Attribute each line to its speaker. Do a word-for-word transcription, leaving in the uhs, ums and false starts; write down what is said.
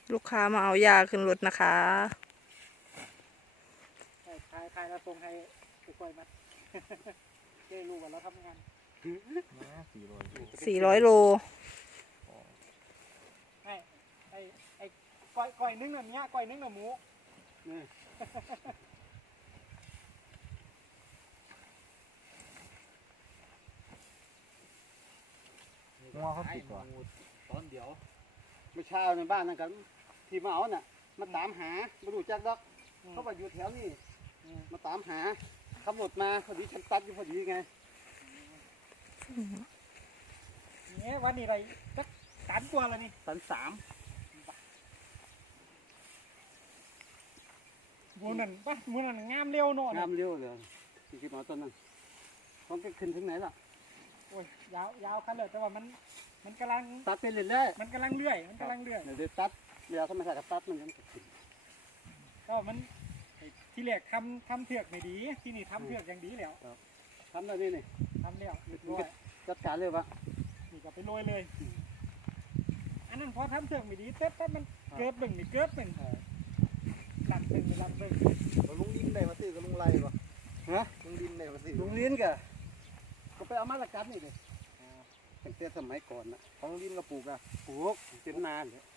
Speaker 1: ลูกค้ามาเอายาขึ้นรถนะคะ
Speaker 2: ใช่ขายขายแล้วส่งให้ผู้ป่วยมาเจ๊รู้ว่าเราทำงาน
Speaker 1: สี่ร้อยโล
Speaker 2: ไอ้ไอ้ไอ้ก้อยก้อยนึ่งน่ะเนี้ยก้อยนึ่งน่ะหมู
Speaker 3: งัวเขาติดว่ะ
Speaker 4: ตอนเดียว
Speaker 3: เมื่อเช้าในบ้านนั่นกันที่มาเอาน่ะมาตามหามาดูจักดอกเขาบอกอยู่แถวนี้มาตามหาขับรถมาพอดีฉันตัดอยู่พอดีไง
Speaker 2: เนี่ยวันนี้อะไรสักตันกว่าแล้วนี่
Speaker 3: ตันสาม
Speaker 2: หมูนั่นป่ะหมูนั่นงามเร็วเนาะ
Speaker 3: งามเร็วเลยที่คิดมาต้นนั้นต้องไปขึ้นถึงไหนล่ะ
Speaker 2: โอ้ยยาวยาวคันเลยแต่ว่ามันมันกำลัง
Speaker 3: ตัดไปเรื่อย
Speaker 2: มันกำลังเลื่อยมันกำลังเลื่อย
Speaker 3: ๆเดี๋ยวตัดเวลาธรรมชาติตัดมันยังติด
Speaker 2: ก็มันที่แรกทำทำเถือกไม่ดีที่นี่ทำเถือกอย่างดีแล้ว
Speaker 3: ทำได้นี่นี่
Speaker 2: ทำแล้วเรียบร้อย
Speaker 3: จัดการเลยวะ
Speaker 2: นี่ก็ไปโรยเลยอันนั้นพอทำเถือกไม่ดีเต๊ะแต่มันเกิดบึ่งนี่เกิดบึ่งลำบึ่งลำบึ่ง
Speaker 4: ลุงดินได้มาซื้อกับลุงไรปะ
Speaker 3: ฮะ
Speaker 4: ลุงดินได้มาซื้อ
Speaker 3: ลุงเลี้ยนกะก็ไปเอามาละกันนี่เลยตั้งแต่สมัยก่อนนะ
Speaker 4: ของลุงดินก็ปลูกอะ
Speaker 3: ปลูกเป็นนานเลย